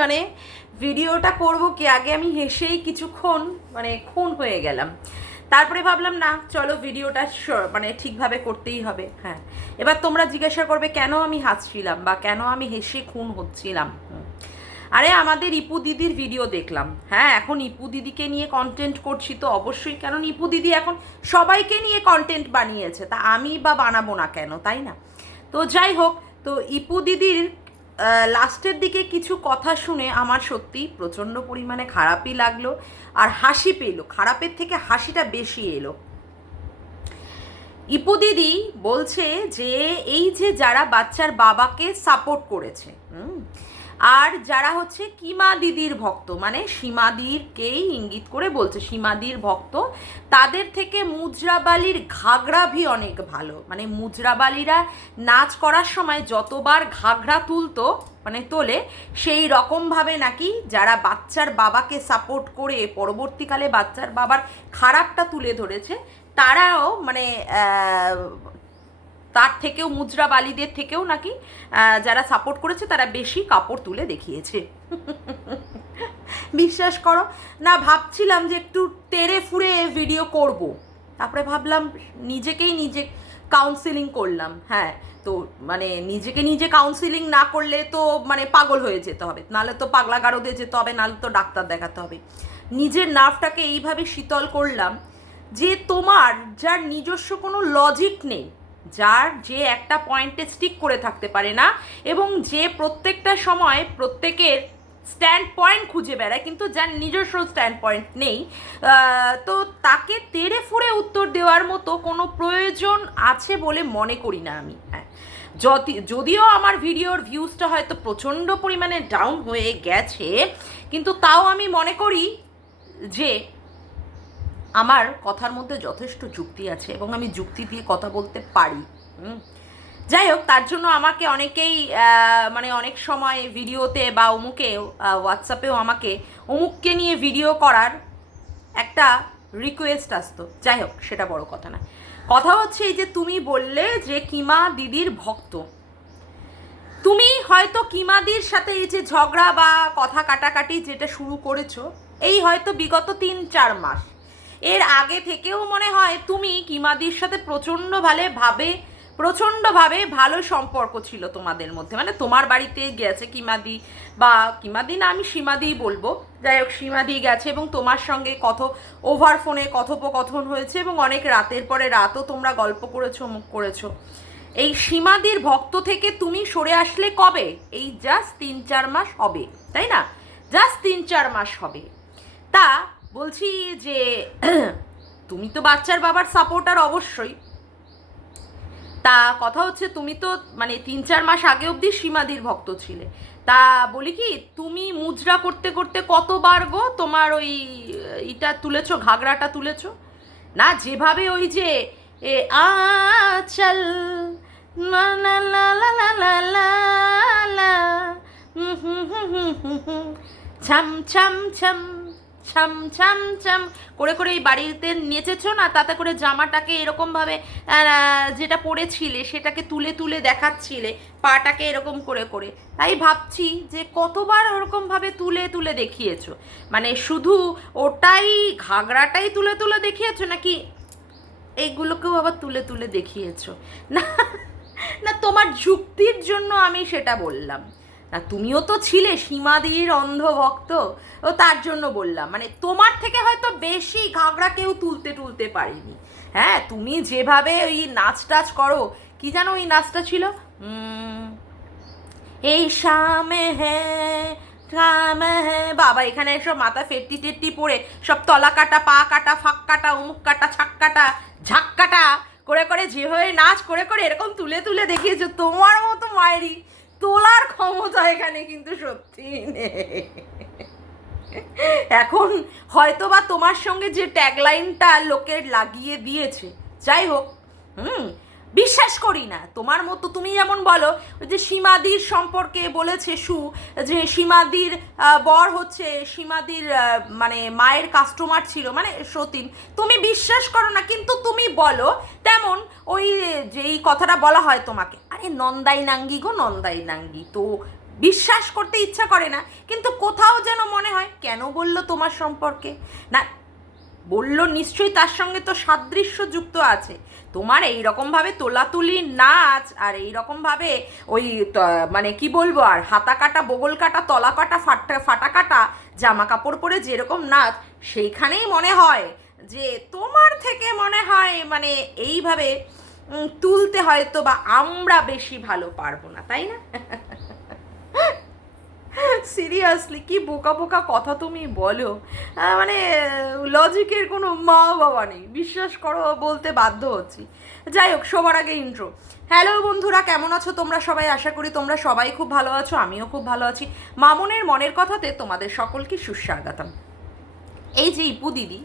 মানে ভিডিওটা করব কি? আগে আমি হেসেই কিছুক্ষণ মানে খুন হয়ে গেলাম। তারপরে ভাবলাম, না, চলো ভিডিওটা মানে ঠিকভাবে করতেই হবে। হ্যাঁ। এবার তোমরা জিজ্ঞাসা করবে, কেন আমি হাসছিলাম বা কেন আমি হেসে খুন হচ্ছিলাম? আরে, আমাদের ইপু দিদির ভিডিও দেখলাম। হ্যাঁ এখন ইপু দিদিকে নিয়ে কন্টেন্ট করছি তো অবশ্যই। কারণ ইপু দিদি এখন সবাইকে নিয়ে কন্টেন্ট বানিয়েছে। তা আমি বা বানাবো না কেন? তাই না? তো যাই হোক তো ইপু দিদির লাস্টের দিকে কিছু কথা শুনে আমার সত্যি প্রচণ্ড পরিমাণে খারাপই লাগল আর হাসি পেল। খারাপের থেকে হাসিটা বেশি এলো। ইপু দিদি বলছে যে এই যে যারা বাচ্চার বাবাকে সাপোর্ট করেছে হুম, আর যারা হচ্ছে কিমা দিদির ভক্ত মানে সীমাদিরকেই ইঙ্গিত করে বলছে সীমাদির ভক্ত, তাদের থেকে মুজরাবালির ঘাগরা ভি অনেক ভালো। মানে মুজরাবালিরা নাচ করার সময় যতবার ঘাগরা তুলতো মানে তোলে, সেই রকমভাবে নাকি যারা বাচ্চার বাবাকে সাপোর্ট করে পরবর্তীকালে বাচ্চার বাবার খারাপটা তুলে ধরেছে, তারাও মানে তার থেকেও মুজরা বালিদের থেকেও নাকি যারা সাপোর্ট করেছে, তারা বেশি কাপড় তুলে দেখিয়েছে। বিশ্বাস করো, না ভাবছিলাম যে একটু তেড়ে ফুড়ে ভিডিও করব। তারপরে ভাবলাম, নিজেকেই নিজে কাউন্সিলিং করলাম হ্যাঁ। তো মানে নিজেকে নিজে কাউন্সিলিং না করলে তো মানে পাগল হয়ে যেতে হবে। নাহলে তো পাগলা গারদে যেতে হবে, নাহলে তো ডাক্তার দেখাতে হবে। নিজের নার্ভটাকে এইভাবে শীতল করলাম যে তোমার, যার নিজস্ব কোনো লজিক নেই যার যে একটা পয়েন্টে স্টিক করে থাকতে পারে না এবং যে প্রত্যেকটা সময় প্রত্যেকের স্ট্যান্ড পয়েন্ট খুঁজে বেড়ায়, কিন্তু যার নিজস্ব স্ট্যান্ড পয়েন্ট নেই তো তাকে তেড়ে ফুড়ে উত্তর দেওয়ার মতো কোনো প্রয়োজন আছে বলে মনে করি না আমি। হ্যাঁ যদিও আমার ভিডিওর ভিউজটা হয়তো প্রচণ্ড পরিমাণে ডাউন হয়ে গেছে, কিন্তু তাও আমি মনে করি যে আমার কথার মধ্যে যথেষ্ট যুক্তি আছে এবং আমি যুক্তি দিয়ে কথা বলতে পারি যাই হোক, তার জন্য আমাকে অনেকেই মানে অনেক সময় ভিডিওতে বা অমুকে হোয়াটসঅ্যাপেও আমাকে অমুককে নিয়ে ভিডিও করার একটা রিকোয়েস্ট আসতো। যাই হোক, সেটা বড় কথা না কথা হচ্ছে এই যে তুমি বললে যে কিমা দিদির ভক্ত। তুমি হয়তো কিমাদির সাথে এই যে ঝগড়া বা কথা কাটাকাটি যেটা শুরু করেছ, এই হয়তো বিগত তিন চার মাস। এর আগে থেকেও মনে হয় তুমি কিমাদির সাথে প্রচণ্ড ভাবে ভাবে প্রচণ্ডভাবে ভালো সম্পর্ক ছিল তোমাদের মধ্যে। মানে তোমার বাড়িতে গেছে কিমাদি বা কিমাদি না, আমি সীমাদিই বলব। যাই হোক, সীমাদি গেছে এবং তোমার সঙ্গে কত ওভার ফোনে কথোপকথন হয়েছে এবং অনেক রাতের পরে রাতও তোমরা গল্প করেছ, মুখ করেছ। এই সীমাদির ভক্ত থেকে তুমি সরে আসলে কবে? এই জাস্ট তিন চার মাস হবে, তাই না? জাস্ট তিন চার মাস হবে। তা বলছি যে তুমি তো বাচ্চার বাবার সাপোর্টার অবশ্যই তা কথা হচ্ছে তুমি তো মানে তিন চার মাস আগে অবধি সীমাদির ভক্ত ছিলে তা বলি কি তুমি মুজরা করতে করতে কতবার গো তোমার ওই ইটা তুলেছো ঘাগড়াটা তুলেছো না যেভাবে ওই যে এ আচল লা লা লা ছম ছম ছম ছম ছম ছম করে করে এই বাড়িতে নেচেছো না? তাতে করে জামাটাকে এরকমভাবে যেটা পরেছিলে, সেটাকে তুলে তুলে দেখাচ্ছিলে, পাটাকে এরকম করে করে। তাই ভাবছি যে কতবার ওরকমভাবে তুলে তুলে দেখিয়েছো? মানে শুধু ওটাই, ঘাগরাটাই তুলে তুলে দেখিয়েছো নাকি এইগুলোকেও আবার তুলে তুলে দেখিয়েছো? না না তোমার যুক্তির জন্য আমি সেটা বললাম। না তুমিও তো ছিলে সীমাদির অন্ধভক্ত। ও তার জন্য বললাম মানে তোমার থেকে হয়তো বেশি ঘাগরা কেউ তুলতে তুলতে পারিনি। হ্যাঁ তুমি যেভাবে ওই নাচ টাচ করো, কি জানো ওই নাচটা ছিল? এই শামে হ্যাঁ শামে হ্যাঁ বাবা, এখানে সব মাথা ফেটটি টেট্টি পরে সব তলা কাটা, পা কাটা, ফাঁক কাটা অমুক কাটা, ছাক কাটা, ঝাক কাটা, করে করে যেভাবে নাচ, করে করে এরকম তুলে তুলে দেখিয়েছো তোমার মতো মায়েরই। তোলার ক্ষমতা এখানে কিন্তু সত্যি নেই। এখন হয়তো বা তোমার সঙ্গে যে ট্যাগলাইনটা লোকের লাগিয়ে দিয়েছে, যাই হোক, হুম, বিশ্বাস করি না। তোমার মতো তুমি যেমন বলো যে সীমাদির সম্পর্কে বলেছে সু, যে সীমাদির বর হচ্ছে সীমাদির মানে মায়ের কাস্টমার ছিল মানে সতীন। তুমি বিশ্বাস করো না, কিন্তু তুমি বলো, তেমন ওই যে এই কথাটা বলা হয় তোমাকে। আর নন্দাই নাঙ্গি গো, নন্দাই নাঙ্গি। তো বিশ্বাস করতে ইচ্ছা করে না, কিন্তু কোথাও যেন মনে হয়, কেন বলল তোমার সম্পর্কে? না, বলল নিশ্চয়ই তার সঙ্গে তো সাদৃশ্য যুক্ত আছে। তোমার এই রকমভাবে তোলাতুলি নাচ আর এই রকমভাবে ওই মানে কি বলব আর হাতা কাটা বগল কাটা তলা কাটা ফাটা ফাটা কাটা জামা কাপড় পরে যেরকম নাচ, সেইখানেই মনে হয় যে তোমার থেকে মনে হয় মানে এইভাবে তুলতে হয়তো বা আমরা বেশি ভালো পারব না, তাই না? সিরিয়াসলি কি বোকা বোকা কথা তুমি বলো। মানে লজিকের কোনো মা বাবা নেই। বিশ্বাস করো, বলতে বাধ্য হচ্ছি। যাই হোক সবার আগে ইন্ট্রো হ্যালো বন্ধুরা, কেমন আছো তোমরা সবাই? আশা করি তোমরা সবাই খুব ভালো আছো, আমিও খুব ভালো আছি। মামনের মনের কথাতে তোমাদের সকলকে সুস্বাগতম। এই যে ইপু দিদি,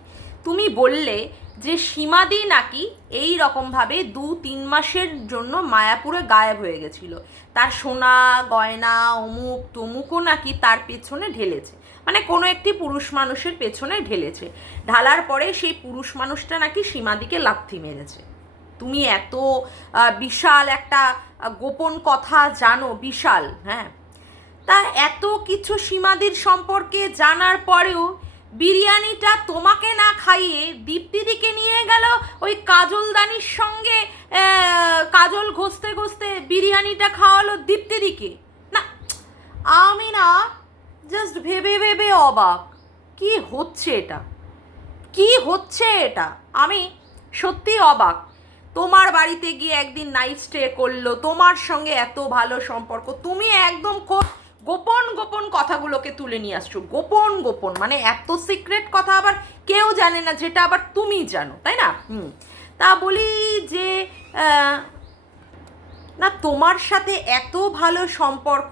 তুমি বললে যে সীমাদি নাকি এই রকমভাবে দু, তিন মাসের জন্য মায়াপুরে গায়েব হয়ে গেছিল। তার সোনা, গয়না, অমুক তমুকও নাকি তার পেছনে ঢেলেছে। মানে কোনো একটি পুরুষ মানুষের পেছনে ঢেলেছে। ঢালার পরে সেই পুরুষ মানুষটা নাকি সীমাদিকে লাথি মেরেছে। তুমি এত বিশাল একটা গোপন কথা জানো, বিশাল হ্যাঁ? তা এত কিছু সীমাদির সম্পর্কে জানার পরেও বিরিয়ানিটা তোমাকে না খাইয়ে দীপ্তিদিকে নিয়ে গেল ওই কাজলদানির সঙ্গে কাজল ঘষতে ঘষতে বিরিয়ানিটা খাওয়ালো দীপ্তিদিকে। না, আমি না জাস্ট ভেবে ভেবে অবাক। কি হচ্ছে এটা? কি হচ্ছে এটা? আমি সত্যি অবাক। তোমার বাড়িতে গিয়ে একদিন নাইট স্টে করল, তোমার সঙ্গে এত ভালো সম্পর্ক, তুমি একদম গোপন গোপন কথাগুলোকে তুলে নিয়ে আসছো। গোপন গোপন মানে এত সিক্রেট কথা আবার কেউ জানে না, যেটা আবার তুমি জানো, তাই না? হুম। তা বলি যে না, তোমার সাথে এত ভালো সম্পর্ক,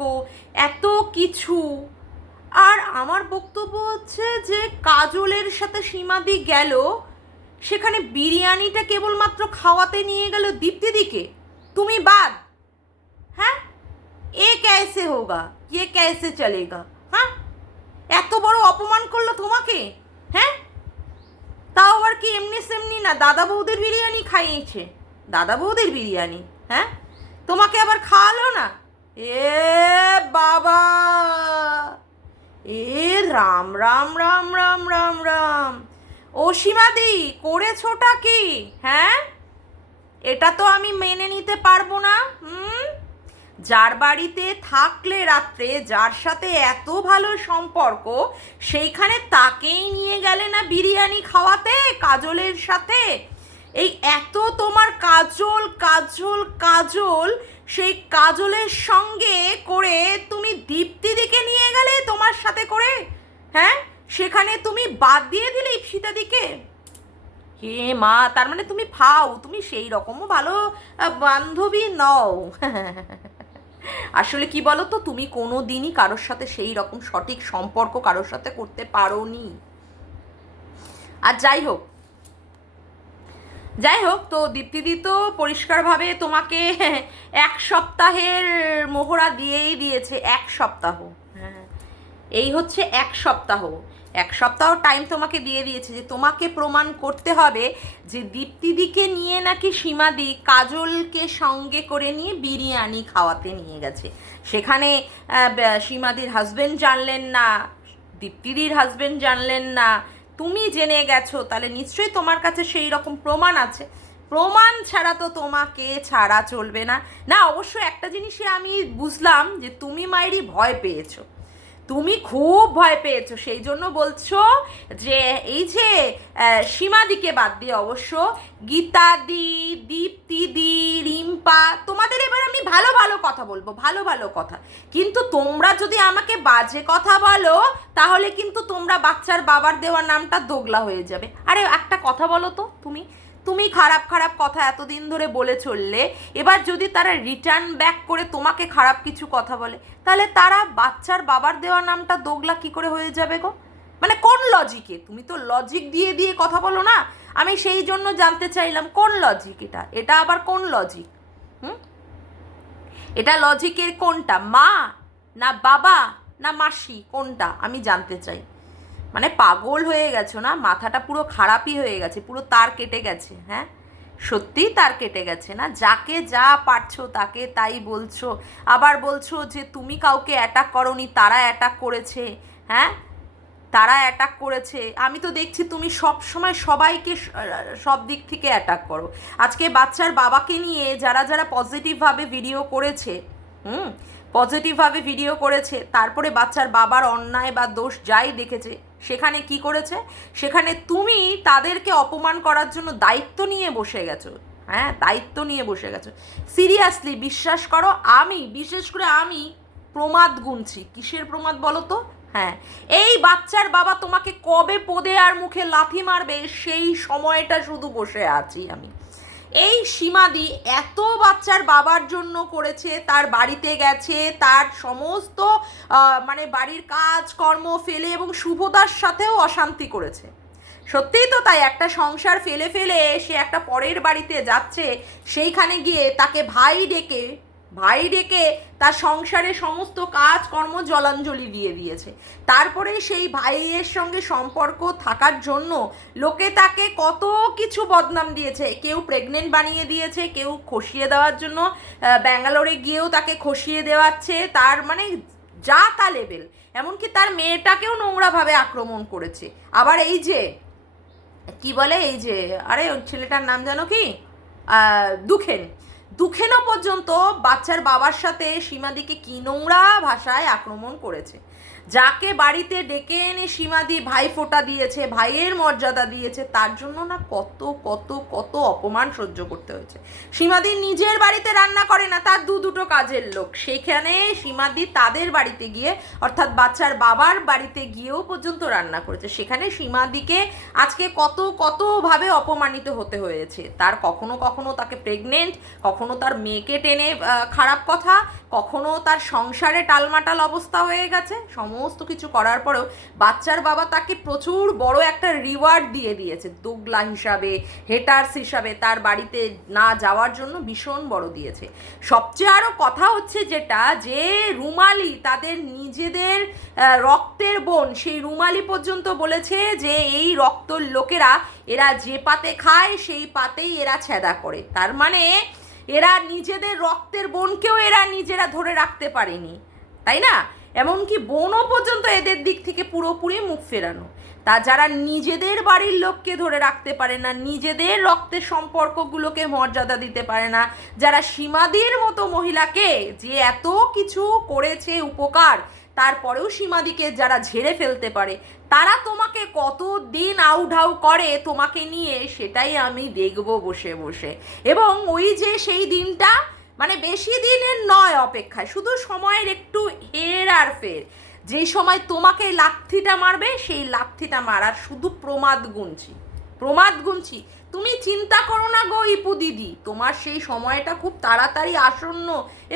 এত কিছু, আর আমার বক্তব্য হচ্ছে যে কাজলের সাথে সীমাদি গেল, সেখানে বিরিয়ানিটা কেবলমাত্র খাওয়াতে নিয়ে গেল দীপ্তিদিকে। তুমি বাদ। হ্যাঁ? এ ক্যাসে হোগা এ ক্যাসে চলেগা হ্যাঁ? এত বড় অপমান করল তোমাকে হ্যাঁ? তাও আবার কি এমনি সেমনি না, দাদা বৌদের বিরিয়ানি খাইয়েছে, দাদা বৌদের বিরিয়ানি হ্যাঁ? তোমাকে আবার খাওয়ালো না? এ বাবা! এ রাম রাম রাম রাম রাম রাম। ও সীমাদি করেছোটা কি হ্যাঁ? এটা তো আমি মেনে নিতে পারব না, হুম? যার বাড়িতে থাকলে রাত্রে, যার সাথে এত ভালো সম্পর্ক, সেইখানে তাকেই নিয়ে গেলে না বিরিয়ানি খাওয়াতে, কাজলের সাথে? এই এত তোমার কাজল কাজল কাজল, সেই কাজলের সঙ্গে করে তুমি দীপ্তিদিকে নিয়ে গেলে তোমার সাথে করে? হ্যাঁ? সেখানে তুমি বাদ দিয়ে দিলে ইপসিতাদিকে হে মা, তার মানে তুমি ফাও, তুমি সেই রকমও ভালো বান্ধবী নও। আসলে কি বলো তো তুমি কোনো দিনই কারোর সাথে সেই রকম সঠিক সম্পর্ক কারোর সাথে করতে পারো নি আর যাই হোক যাই হোক, তো দীপ্তিদি তো পরিষ্কারভাবে তোমাকে এক সপ্তাহের মোহরা দিয়েই দিয়েছে, এক সপ্তাহ। হ্যাঁ এই হচ্ছে এক সপ্তাহ। এক সপ্তাহ টাইম তোমাকে দিয়ে দিয়েছে যে তোমাকে প্রমাণ করতে হবে যে দীপ্তিদিকে নিয়ে নাকি সীমাদি কাজলকে সঙ্গে করে নিয়ে বিরিয়ানি খাওয়াতে নিয়ে গেছে। সেখানে সীমাদির হাজবেন্ড জানলেন না, দীপ্তিদির হাজবেন্ড জানলেন না, তুমি জেনে গেছো, তাহলে নিশ্চয়ই তোমার কাছে সেই রকম প্রমাণ আছে। প্রমাণ ছাড়া তো তোমাকে, ছাড়া চলবে না। না, অবশ্য একটা জিনিসে আমি বুঝলাম যে তুমি মায়েরই ভয় পেয়েছ। তুমি খুব ভয় পেয়েছ সেই জন্য বলছো যে, এই যে সীমাদিকে বাদ দিয়ে অবশ্য গীতাদি দীপ্তিদি রিম্পা, তোমাদের এবার আমি ভালো ভালো কথা বলব, ভালো ভালো কথা। কিন্তু তোমরা যদি আমাকে বাজে কথা বলো, তাহলে কিন্তু তোমরা বাচ্চার বাবার দেওয়ার নামটা দোগলা হয়ে যাবে। আরে, একটা কথা বলো তো তুমি। তুমি খারাপ খারাপ কথা এতদিন ধরে বলে চললে, এবার যদি তারা রিটার্ন ব্যাক করে তোমাকে খারাপ কিছু কথা বলে, তাহলে তারা বাচ্চার বাবার দেওয়া নামটা দোগলা কি করে হয়ে যাবে গো? মানে কোন লজিকে তুমি তো লজিক দিয়ে দিয়ে কথা বলো না। আমি সেই জন্য জানতে চাইলাম, কোন লজিক এটা? এটা আবার কোন লজিক হুম? এটা লজিকের কোনটা? মা না বাবা না মাসি? কোনটা? আমি জানতে চাই। মানে পাগল হয়ে গেছো না? মাথাটা পুরো খারাপই হয়ে গেছে, পুরো তার কেটে গেছে হ্যাঁ? সত্যিই তার কেটে গেছে না? যাকে যা পারছ তাকে তাই বলছো। আবার বলছো যে তুমি কাউকে অ্যাটাক করনি, তারা অ্যাটাক করেছে হ্যাঁ? তারা অ্যাটাক করেছে। আমি তো দেখছি তুমি সব সময় সবাইকে সব দিক থেকে অ্যাটাক করো। আজকে বাচ্চার বাবাকে নিয়ে যারা যারা পজিটিভভাবে ভিডিও করেছে, হুম? পজিটিভভাবে ভিডিও করেছে, তারপরে বাচ্চার বাবার অন্যায় বা দোষ যাই দেখেছে সেখানে কি করেছে? সেখানে তুমি তাদেরকে অপমান করার জন্য দায়িত্ব নিয়ে বসে গেছো। হ্যাঁ দায়িত্ব নিয়ে বসে গেছো। সিরিয়াসলি বিশ্বাস করো, আমি, বিশেষ করে আমি প্রমাদ গুনছি। কিসের প্রমাদ বলো তো? হ্যাঁ এই বাচ্চার বাবা তোমাকে কবে পদে আর মুখে লাথি মারবে? সেই সময়টা শুধু বসে আছি আমি। এই সীমাদি এত বাচ্চার বাবার জন্য করেছে, তার বাড়িতে গেছে, তার সমস্ত মানে বাড়ির কাজ কর্ম ফেলে এবং শুভদার সাথেও অশান্তি করেছে। সত্যিই তো তাই, একটা সংসার ফেলে ফেলে সে একটা পরের বাড়িতে যাচ্ছে, সেইখানে গিয়ে তাকে ভাই ডেকে ভাই ডেকে তার সংসারে সমস্ত কাজ কর্ম জলাঞ্জলি দিয়ে দিয়েছে। তারপরে সেই ভাইয়ের সঙ্গে সম্পর্ক থাকার জন্য লোকে তাকে কত কিছু বদনাম দিয়েছে। কেউ প্রেগনেন্ট বানিয়ে দিয়েছে কেউ খসিয়ে দেওয়ার জন্য ব্যাঙ্গালোরে গিয়েও তাকে খসিয়ে দেওয়াচ্ছে। তার মানে যা তা লেভেল এমনকি তার মেয়েটাকেও নোংরাভাবে আক্রমণ করেছে। আবার এই যে কি বলে এই যে আরে ছেলেটার নাম জানো কি? আহ, দুখেন পর্যন্ত বাচ্চার বাবার সাথে সীমাদিকে কি নোংরা ভাষায় আক্রমণ করেছে? যাকে বাড়িতে ডেকে এনে সীমাদি ভাই ফোঁটা দিয়েছে, ভাইয়ের মর্যাদা দিয়েছে, তার জন্য না কত কত কত অপমান সহ্য করতে হয়েছে। সীমাদি নিজের বাড়িতে রান্না করে না, তার দু দুটো কাজের লোক। সেখানে সীমাদি তাদের বাড়িতে গিয়ে, অর্থাৎ বাচ্চার বাবার বাড়িতে গিয়েও পর্যন্ত রান্না করেছে। সেখানে সীমাদিকে আজকে কত, কতভাবে অপমানিত হতে হয়েছে। তার কখনো কখনো তাকে প্রেগনেন্ট কখনো তার মেয়েকে টেনে খারাপ কথা, কখনো তার সংসারে টালমাটাল অবস্থা হয়ে গেছে। সমস্ত কিছু করার পরেও বাচ্চার বাবা তাকে প্রচুর বড় একটা রিওয়ার্ড দিয়ে দিয়েছে। দোগলা হিসাবে হেটার্স হিসাবে তার বাড়িতে না যাওয়ার জন্য ভীষণ বড় দিয়েছে। সবচেয়ে আরও কথা হচ্ছে যেটা যে রুমালি তাদের নিজেদের রক্তের বোন, সেই রুমালি পর্যন্ত বলেছে যে এই রক্তর লোকেরা এরা যে পাতে খায় সেই পাতেই এরা ছেদা করে। তার মানে এরা নিজেদের রক্তের বোনকেও এরা নিজেরা ধরে রাখতে পারেনি। তাই না? এমনকি বোনও পর্যন্ত এদের দিক থেকে পুরোপুরি মুখ ফেরানো। তা যারা নিজেদের বাড়ির লোককে ধরে রাখতে পারে না, নিজেদের রক্তের সম্পর্কগুলোকে মর্যাদা দিতে পারে না, যারা সীমাদির মতো মহিলাকে যে এত কিছু করেছে উপকার, তারপরেও সীমাদিকে যারা ঝেড়ে ফেলতে পারে, তারা তোমাকে কত দিন আউঢাউ করে তোমাকে নিয়ে, সেটাই আমি দেখব বসে বসে। এবং ওই যে সেই দিনটা মানে বেশি দিনের নয় অপেক্ষায়, শুধু সময়ের একটু হের আর ফের। যে সময় তোমাকে লাথিটা মারবে, সেই লাথিটা মারার শুধু প্রমাদ গুনছি। প্রমাদ গুনছি। তুমি চিন্তা করো না গো ইপু দিদি, তোমার সেই সময়টা খুব তাড়াতাড়ি আসন্ন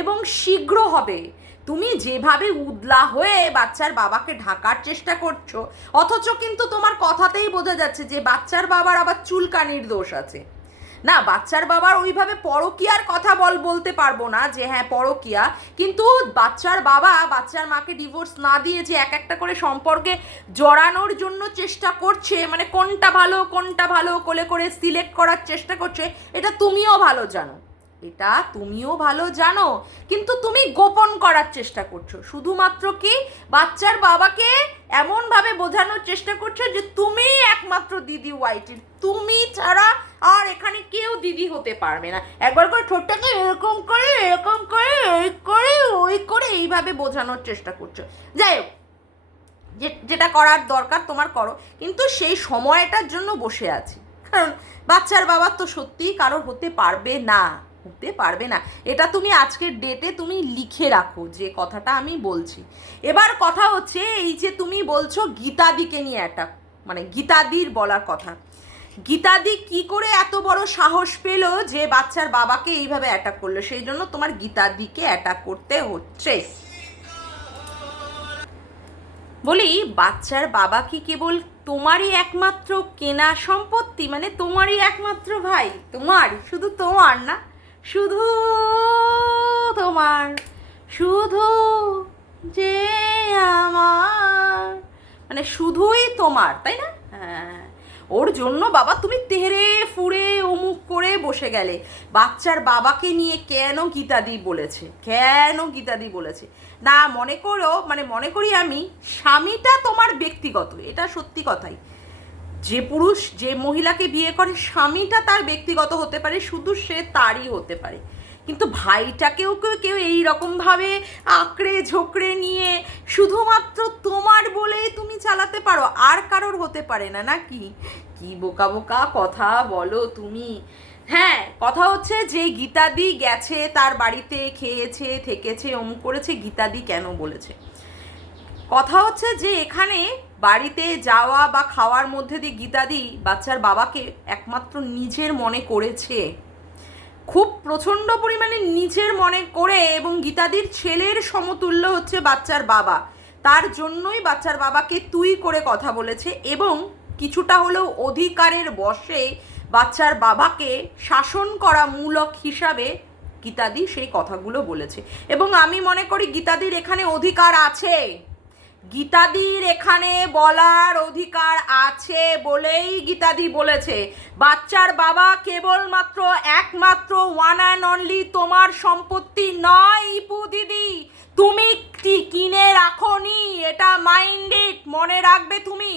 এবং শীঘ্র হবে। তুমি যেভাবে উদলা হয়ে বাচ্চার বাবাকে ঢাকার চেষ্টা করছ, অথচ কিন্তু তোমার কথাতেই বোঝা যাচ্ছে যে বাচ্চার বাবার আবার চুলকানির দোষ আছে। না, বাচ্চার বাবার ওইভাবে পরকিয়ার কথা বল, বলতে পারব না যে হ্যাঁ পরকিয়া। কিন্তু বাচ্চার বাবা বাচ্চার মাকে ডিভোর্স না দিয়ে যে এক একটা করে সম্পর্কে জড়ানোর জন্য চেষ্টা করছে মানে কোনটা ভালো কোনটা ভালো, কোলে করে সিলেক্ট করার চেষ্টা করছে, এটা তুমিও ভালো জানো। এটা তুমিও ভালো জানো, কিন্তু তুমি গোপন করার চেষ্টা করছ। শুধুমাত্র কি বাচ্চার বাবাকে এমনভাবে বোঝানোর চেষ্টা করছ যে তুমি একমাত্র দিদি ওয়াইটির। তুমি ছাড়া আর এখানে কেউ দিদি হতে পারবে না। একবার করে ঠোঁটটাকে এরকম করে এরকম করে এই করে, ওই করে এইভাবে বোঝানোর চেষ্টা করছ। যাই হোক যেটা করার দরকার তোমার করো, কিন্তু সেই সময়টার জন্য বসে আছি। কারণ বাচ্চার বাবার তো সত্যিই কারোর হতে পারবে না। হতে পারবে না। এটা তুমি আজকের ডেটে তুমি লিখে রাখো যে কথাটা আমি বলছি। এবার কথা হচ্ছে এই যে তুমি বলছো গীতাদিকে নিয়ে একটা মানে গীতাদির বলার কথা। গীতাদি কি করে এত বড় সাহস পেল যে বাচ্চার বাবাকে এইভাবে অ্যাটাক করল? সেই জন্য তোমার গীতাদিকে অ্যাটাক করতে হচ্ছে। বলি, বাচ্চার বাবা কি কেবল তোমারই একমাত্র কেনা সম্পত্তি? মানে তোমারই একমাত্র ভাই? তোমার, শুধু তোমার না? শুধু তোমার, শুধু যে আমার। মানে শুধুই তোমার, তাই না? হ্যাঁ। ওর জন্য বাবা তুমি তেরে ফুড়ে অমুক করে বসে গেলে। বাচ্চার বাবাকে নিয়ে কেন গীতাদি বলেছে? কেন গীতাদি বলেছে? না, মনে করো মানে মনে করি আমি, স্বামীটা তোমার ব্যক্তিগত, এটা সত্যি কথাই। যে পুরুষ, যে মহিলাকে বিয়ে করে, স্বামীটা তার ব্যক্তিগত হতে পারে, শুধু সে তারই হতে পারে। কিন্তু ভাইটাকেও কেউ কেউ এই রকমভাবে আঁকড়ে, ঝোঁকড়ে নিয়ে শুধুমাত্র তোমার বলেই তুমি চালাতে পারো, আর কারোর হতে পারে না নাকি কি বোকা বোকা কথা বলো তুমি। হ্যাঁ কথা হচ্ছে যে গীতাদি গেছে, তার বাড়িতে খেয়েছে, থেকেছে, অমুক করেছে, গীতাদি কেন বলেছে? কথা হচ্ছে যে এখানে বাড়িতে যাওয়া বা খাওয়ার মধ্যে দিয়ে গীতাদি বাচ্চার বাবাকে একমাত্র নিজের মনে করেছে। খুব প্রচণ্ড পরিমাণে নিজের মনে করে এবং গীতাদির ছেলের সমতুল্য হচ্ছে বাচ্চার বাবা। তার জন্যই বাচ্চার বাবাকে তুই করে কথা বলেছে এবং কিছুটা হলেও অধিকারের বশে বাচ্চার বাবাকে শাসন করা মূলক হিসাবে গীতাদি সেই কথাগুলো বলেছে। এবং আমি মনে করি গীতাদির এখানে অধিকার আছে। গীতাদির এখানে বলার অধিকার আছে বলেই গীতাদি বলেছে। বাচ্চার বাবা কেবলমাত্র একমাত্র ওয়ান অ্যান্ড অনলি তোমার সম্পত্তি নয় ইপু দিদি। তুমি কিনে রাখোনি? এটা মাইন্ডেড মনে রাখবে তুমি?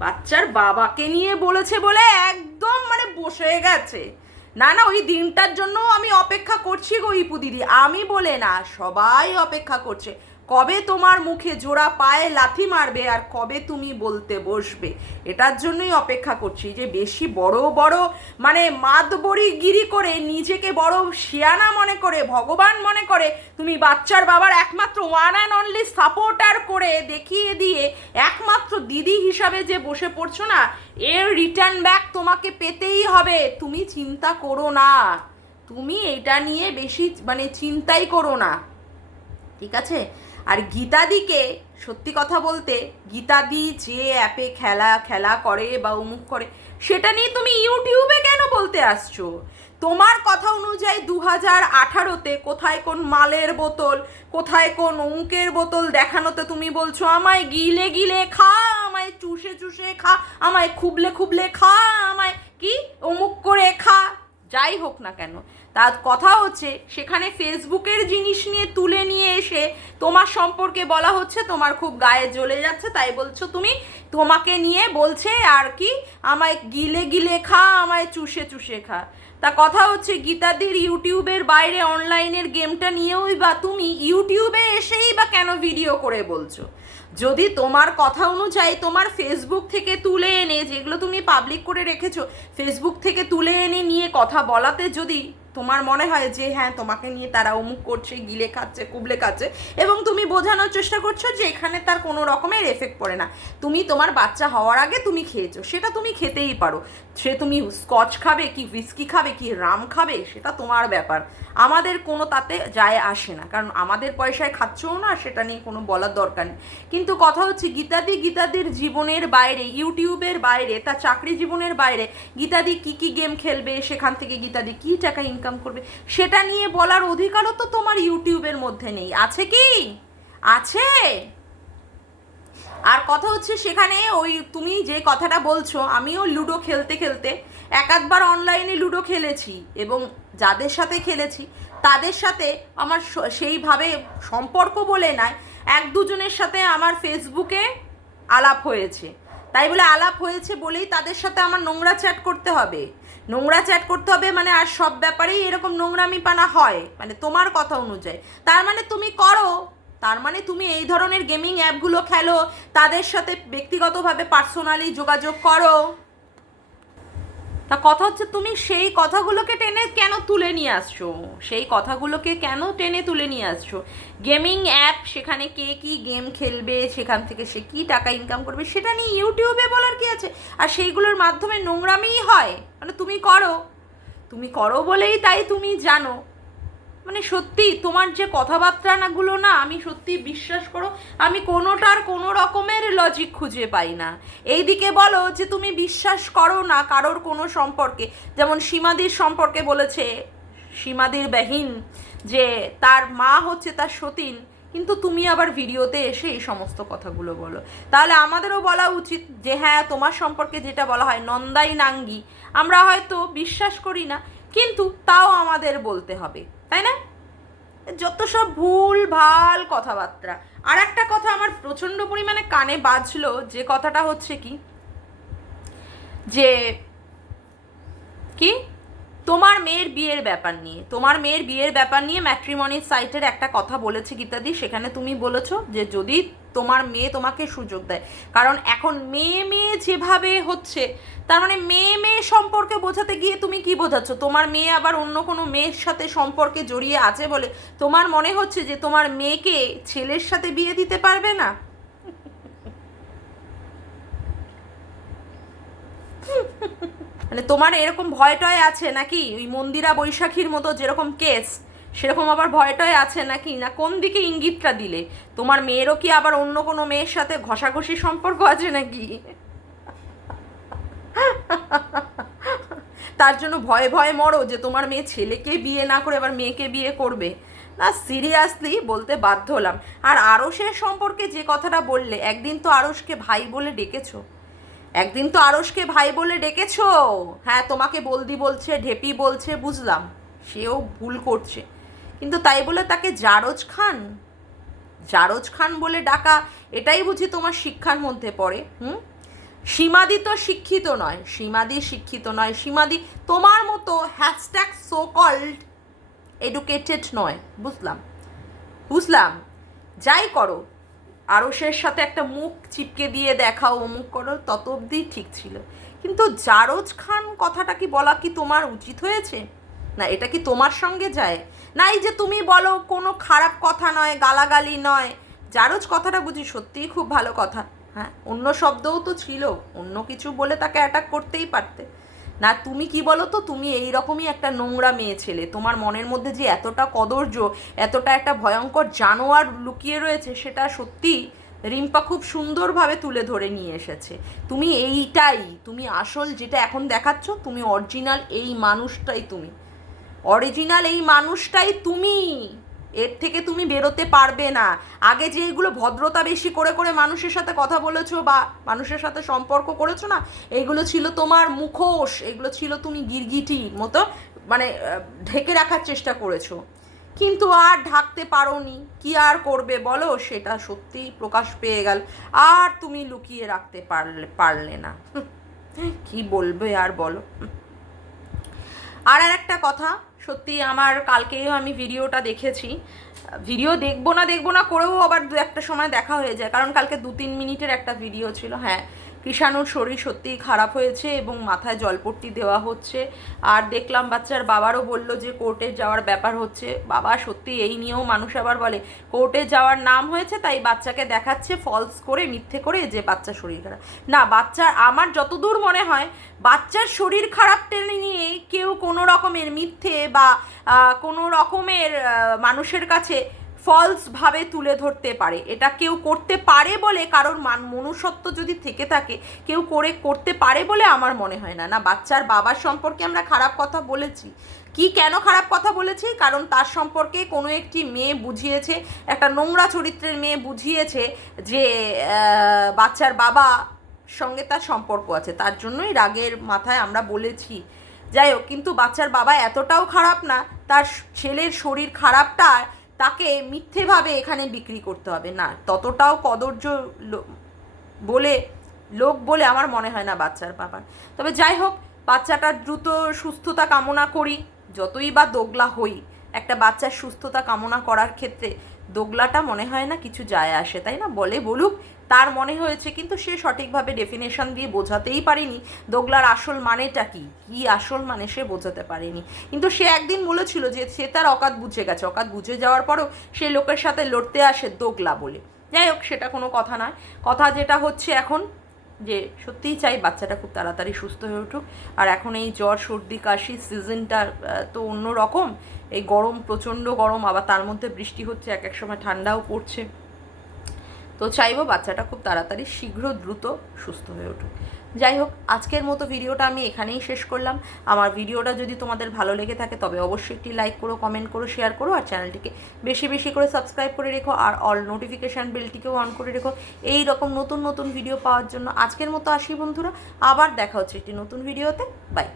বাচ্চার বাবাকে নিয়ে বলেছে বলে একদম মানে বসে গেছে। না না, ওই দিনটার জন্য আমি অপেক্ষা করছি গো ইপু দিদি। আমি বলে না, সবাই অপেক্ষা করছে। কবে তোমার মুখে জোড়া পায়ে লাথি মারবে আর কবে তুমি বলতে বসবে? এটার জন্যই অপেক্ষা করছি যে বেশি বড় বড় মানে মাতবরি গিরি করে নিজেকে বড় শিয়ানা মনে করে, ভগবান মনে করে, তুমি বাচ্চার বাবার একমাত্র ওয়ান অ্যান্ড অনলি সাপোর্টার করে দেখিয়ে দিয়ে একমাত্র দিদি হিসাবে যে বসে পড়ছো না, এর রিটার্ন ব্যাক তোমাকে পেতেই হবে। তুমি চিন্তা করো না। তুমি এটা নিয়ে বেশি মানে চিন্তাই করো না। ঠিক আছে? আর গীতাদিকে সত্যি কথা বলতে গীতাদি যে অ্যাপে খেলা খেলা করে বা উমুক করে, সেটা নিয়ে তুমি ইউটিউবে কেন বলতে আসছো? তোমার কথা অনুযায়ী দু হাজার আঠারোতে কোথায় কোন মালের বোতল, কোথায় কোন অঙ্কের বোতল দেখানোতে তুমি বলছো, আমায় গিলে গিলে খা, আমায় চুষে চুষে খা, আমায় খুবলে খুবলে খা, আমায় কি? অমুক করে খা। যাই হোক না কেন তার কথা হচ্ছে, সেখানে ফেসবুকের জিনিস নিয়ে তুলে নিয়ে এসে তোমার সম্পর্কে বলা হচ্ছে, তোমার খুব গায়ে জ্বলে যাচ্ছে, তাই বলছো তুমি? তোমাকে নিয়ে বলছে আর কি, আমায় গিলে গিলে খা, আমায় চুষে চুষে খা। তা কথা হচ্ছে, গীতাদির ইউটিউবের বাইরে অনলাইনের গেমটা নিয়েওই বা তুমি ইউটিউবে এসেই বা কেন ভিডিও করে বলছো? যদি তোমার কথা অনুযায়ী তোমার ফেসবুক থেকে তুলে এনে, যেগুলো তুমি পাবলিক করে রেখেছো, ফেসবুক থেকে তুলে এনে নিয়ে কথা বলাতে যদি তোমার মনে হয় যে হ্যাঁ তোমাকে নিয়ে তারা অমুক করছে, গিলে খাচ্ছে, কুবলে খাচ্ছে, এবং তুমি বোঝানোর চেষ্টা করছ যে, এখানে তার কোনো রকমের এফেক্ট পড়ে না। তুমি তোমার বাচ্চা হওয়ার আগে তুমি খেয়েছো, সেটা তুমি খেতেই পারো। সে তুমি স্কচ খাবে কি হুইস্কি খাবে কি রাম খাবে, সেটা তোমার ব্যাপার। আমাদের কোনো তাতে যায় আসে না, কারণ আমাদের পয়সায় খাচ্ছেও না, সেটা নিয়ে কোনো বলার দরকার নেই। কিন্তু কথা হচ্ছে, গীতাদি গীতাদির জীবনের বাইরে, ইউটিউবের বাইরে, তার চাকরি জীবনের বাইরে, গীতাদি কি কি গেম খেলবে, সেখান থেকে গীতাদি কি টাকা ইনকাম করবে। সেটা নিয়ে বলার অধিকারও তো তোমার ইউটিউবের মধ্যে নেই। আছে কি? আছে? আর কথা হচ্ছে সেখানে ওই তুমি যে কথাটা বলছো, আমিও লুডো খেলতে খেলতে এক আধবার অনলাইনে লুডো খেলেছি এবং যাদের সাথে খেলেছি, তাদের সাথে আমার সেইভাবে সম্পর্ক বলে নয় এক দুজনের সাথে আমার ফেসবুকে আলাপ হয়েছে। তাই বলে আলাপ হয়েছে বলেই তাদের সাথে আমার নোংরা চ্যাট করতে হবে। নোংরা চ্যাট করতে হবে মানে আর সব ব্যাপারেই এরকম নোংরামি পানা হয়। মানে তোমার কথা অনুযায়ী। তার মানে তুমি করো, তার মানে তুমি এই ধরনের গেমিং অ্যাপগুলো খেলো, তাদের সাথে ব্যক্তিগতভাবে পার্সোনালি যোগাযোগ করো। তা কথা হচ্ছে তুমি সেই কথাগুলোকে টেনে কেন তুলে নিয়ে আসছো? সেই কথাগুলোকে কেন টেনে তুলে নিয়ে আসছো? গেমিং অ্যাপ, সেখানে কে কি গেম খেলবে, সেখান থেকে সে কি টাকা ইনকাম করবে, সেটা নিয়ে ইউটিউবে বলার কি আছে? আর সেইগুলোর মাধ্যমে নোংরামিই হয়? মানে তুমি করো। তুমি করো বলেই তাই তুমি জানো। মানে সত্যি তোমার যে কথাবার্তা নাগুলো না, আমি সত্যি বিশ্বাস করো, আমি কোনোটার কোনো রকমের লজিক খুঁজে পাই না। এইদিকে বলো যে তুমি বিশ্বাস করো না কারোর কোনো সম্পর্কে। যেমন সীমাদির সম্পর্কে বলেছে, সীমাদির বেহিন, যে তার মা হচ্ছে তার সতীন, কিন্তু তুমি আবার ভিডিওতে এসে এই সমস্ত কথাগুলো বলো। তাহলে আমাদেরও বলা উচিত যে হ্যাঁ তোমার সম্পর্কে যেটা বলা হয় নন্দাই নাঙ্গি আমরা হয়তো বিশ্বাস করি না, কিন্তু তাও আমাদের বলতে হবে। তাই না? যত সব ভুল, ভালো কথাবার্তা। আর একটা কথা আমার প্রচণ্ড পরিমাণে কানে বাজলো, যে কথাটা হচ্ছে কি? যে, কি? তোমার মেয়ের বিয়ের ব্যাপার নিয়ে। তোমার মেয়ের বিয়ের ব্যাপার নিয়ে ম্যাট্রিমনির সাইটের একটা কথা বলেছে গীতাদি, সেখানে তুমি বলেছ যে যদি তোমার মেয়ে তোমাকে সুযোগ দেয়। কারণ এখন মেয়ে মেয়ে যেভাবে হচ্ছে, তার মানে মেয়ে মেয়ে সম্পর্কে বোঝাতে গিয়ে তুমি কি বোঝাচ্ছ? তোমার মেয়ে আবার অন্য কোনো মেয়ের সাথে সম্পর্কে জড়িয়ে আছে বলে তোমার মনে হচ্ছে যে তোমার মেয়েকে ছেলের সাথে বিয়ে দিতে পারবে না? মানে তোমার এরকম ভয় টয় আছে নাকি? ওই মন্দিরা বৈশাখীর মতো যেরকম কেস সেরকম আবার ভয় টয় আছে নাকি? না কোন দিকে ইঙ্গিতটা দিলে? তোমার মেয়েরও কি আবার অন্য কোনো মেয়ের সাথে ঘষাঘষি সম্পর্ক আছে নাকি? তার জন্য ভয়ে ভয়ে মরো যে তোমার মেয়ে ছেলেকে বিয়ে না করে আবার মেয়েকে বিয়ে করবে। না সিরিয়াসলি বলতে বাধ্য হলাম। আর আরসের সম্পর্কে যে কথাটা বললে, একদিন তো আরসকে ভাই বলে ডেকেছো। একদিন তো আরসকে ভাই বলে ডেকেছো। হ্যাঁ তোমাকে বলদি বলছে, ঢেপি বলছে, বুঝলাম। সেও ভুল করছে। কিন্তু তাই বলে তাকে জারজ খান? জারজ খান বলে ডাকা, এটাই বুঝি তোমার শিক্ষার মধ্যে পড়ে, হুম? সীমাদি তো শিক্ষিত নয়, সীমাদি শিক্ষিত নয়, সীমাদি তোমার মতো হ্যাশট্যাগ সো কল্ড এডুকেটেড নয়, বুঝলাম? বুঝলাম? যাই করো আরসের সাথে একটা মুখ চিপকে দিয়ে দেখাও, অমুক করো, তত অবধি ঠিক ছিল। কিন্তু জারজ খান কথাটা কি বলা কি তোমার উচিত হয়েছে? না, এটা কি তোমার সঙ্গে যায়? না, এই যে তুমি বলো, কোনো খারাপ কথা নয়, গালাগালি নয়। জারজ কথাটা বুঝি সত্যিই খুব ভালো কথা। হ্যাঁ অন্য শব্দও তো ছিল, অন্য কিছু বলে তাকে অ্যাটাক করতেই পারতে। না, তুমি কি বলো তো, তুমি এই রকমই একটা নোংরা মেয়ে ছেলে। তোমার মনের মধ্যে যে এতটা কদর্য, এতটা একটা ভয়ঙ্কর জানোয়ার লুকিয়ে রয়েছে, সেটা সত্যি রিম্পা খুব সুন্দরভাবে তুলে ধরে নিয়ে এসেছে। তুমি এইটাই, তুমি আসল যেটা এখন দেখাচ্ছ, তুমি অরিজিনাল এই মানুষটাই তুমি। অরিজিনাল এই মানুষটাই তুমি। এর থেকে তুমি বেরোতে পারবে না। আগে যে এগুলো ভদ্রতা বেশি করে করে মানুষের সাথে কথা বলেছ বা মানুষের সাথে সম্পর্ক করেছ না, এগুলো ছিল তোমার মুখোশ, এগুলো ছিল তুমি গিরগিটির মতো মানে ঢেকে রাখার চেষ্টা করেছ। কিন্তু আর ঢাকতে পারোনি। কি আর করবে বলো? সেটা সত্যিই প্রকাশ পেয়ে গেল। আর তুমি লুকিয়ে রাখতে পারলে পারলে না। কি বলবে আর বলো? আর একটা কথা সত্যি আমার কালকেও আমি ভিডিওটা দেখেছি। ভিডিও দেখব না দেখব না করেও আবার দু একটা সময় দেখা হয়ে যায়। কারণ কালকে দু তিন মিনিটের একটা ভিডিও ছিল হ্যাঁ। কৃষাণুর শরীর সত্যিই খারাপ হয়েছে এবং মাথায় জলপট্টি দেওয়া হচ্ছে। আর দেখলাম বাচ্চার বাবারও বলল যে, কোর্টে যাওয়ার ব্যাপার হচ্ছে। বাবা সত্যি এই নিয়েও মানুষ আবার বলে, কোর্টে যাওয়ার নাম হয়েছে, তাই বাচ্চাকে দেখাচ্ছে ফলস করে, মিথ্যে করে যে বাচ্চা শরীর খারাপ। না, বাচ্চার, আমার যতদূর মনে হয়, বাচ্চার শরীর খারাপ টেনে নিয়ে কেউ কোনো রকমের মিথ্যে বা কোনো রকমের মানুষের কাছে ফলস ভাবে তুলে ধরতে পারে। এটা কেউ করতে পারে বলে কারোর মান মনুষ্যত্ব যদি থেকে থাকে, কেউ করে করতে পারে বলে আমার মনে হয় না। না, বাচ্চার বাবার সম্পর্কে আমরা খারাপ কথা বলেছি। কি কেন খারাপ কথা বলেছি? কারণ তার সম্পর্কে কোনো একটি মেয়ে বুঝিয়েছে, একটা নোংরা চরিত্রের মেয়ে বুঝিয়েছে যে বাচ্চার বাবা সঙ্গে তার সম্পর্ক আছে। তার জন্যই রাগের মাথায় আমরা বলেছি। যাই হোক, কিন্তু বাচ্চার বাবা এতটাও খারাপ না, তার ছেলের শরীর খারাপটা তাকে মিথ্যেভাবে এখানে বিক্রি করতে হবে। না, ততটাও কদর্য বলে, লোক বলে আমার মনে হয় না বাচ্চার বাবার তবে যাই হোক বাচ্চাটার দ্রুত সুস্থতা কামনা করি, যতই বা দোগলা হই, একটা বাচ্চার সুস্থতা কামনা করার ক্ষেত্রে দোগলাটা মনে হয় না কিছু যায় আসে, তাই না? বলে বলুক তার মনে হয়েছে, কিন্তু সে সঠিকভাবে ডেফিনেশন দিয়ে বোঝাতেই পারেনি। দোগলার আসল মানেটা কি? কি আসল মানে সে বোঝাতে পারেনি। কিন্তু সে একদিন বলেছিল যে সে তার অকাত বুঝে গেছে। অকাত বুঝে যাওয়ার পরও সে লোকের সাথে লড়তে আসে দোগলা বলে। যাই হোক, সেটা কোনো কথা নয়। কথা যেটা হচ্ছে এখন, যে সত্যিই চাই বাচ্চাটা খুব তাড়াতাড়ি সুস্থ হয়ে উঠুক। আর এখন এই জ্বর, সর্দি, কাশি সিজনটা তো অন্য রকম এই গরম, প্রচণ্ড গরম, আবার তার মধ্যে বৃষ্টি হচ্ছে, এক এক সময় ঠান্ডাও পড়ছে। তো চাইব বাচ্চাটা খুব তাড়াতাড়ি শীঘ্র দ্রুত সুস্থ হয়ে উঠুক। যাই হোক, আজকের মতো ভিডিওটা আমি এখানেই শেষ করলাম। আমার ভিডিওটা যদি তোমাদের ভালো লেগে থাকে, তবে অবশ্যই একটি লাইক করো কমেন্ট করো শেয়ার করো, আর চ্যানেলটিকে বেশি বেশি করে সাবস্ক্রাইব করে রেখো, আর অল নোটিফিকেশান বেলটিকেও অন করে রেখো। এই রকম নতুন নতুন ভিডিও পাওয়ার জন্য আজকের মতো আসি বন্ধুরা, আবার দেখা হচ্ছে একটি নতুন ভিডিওতে বাই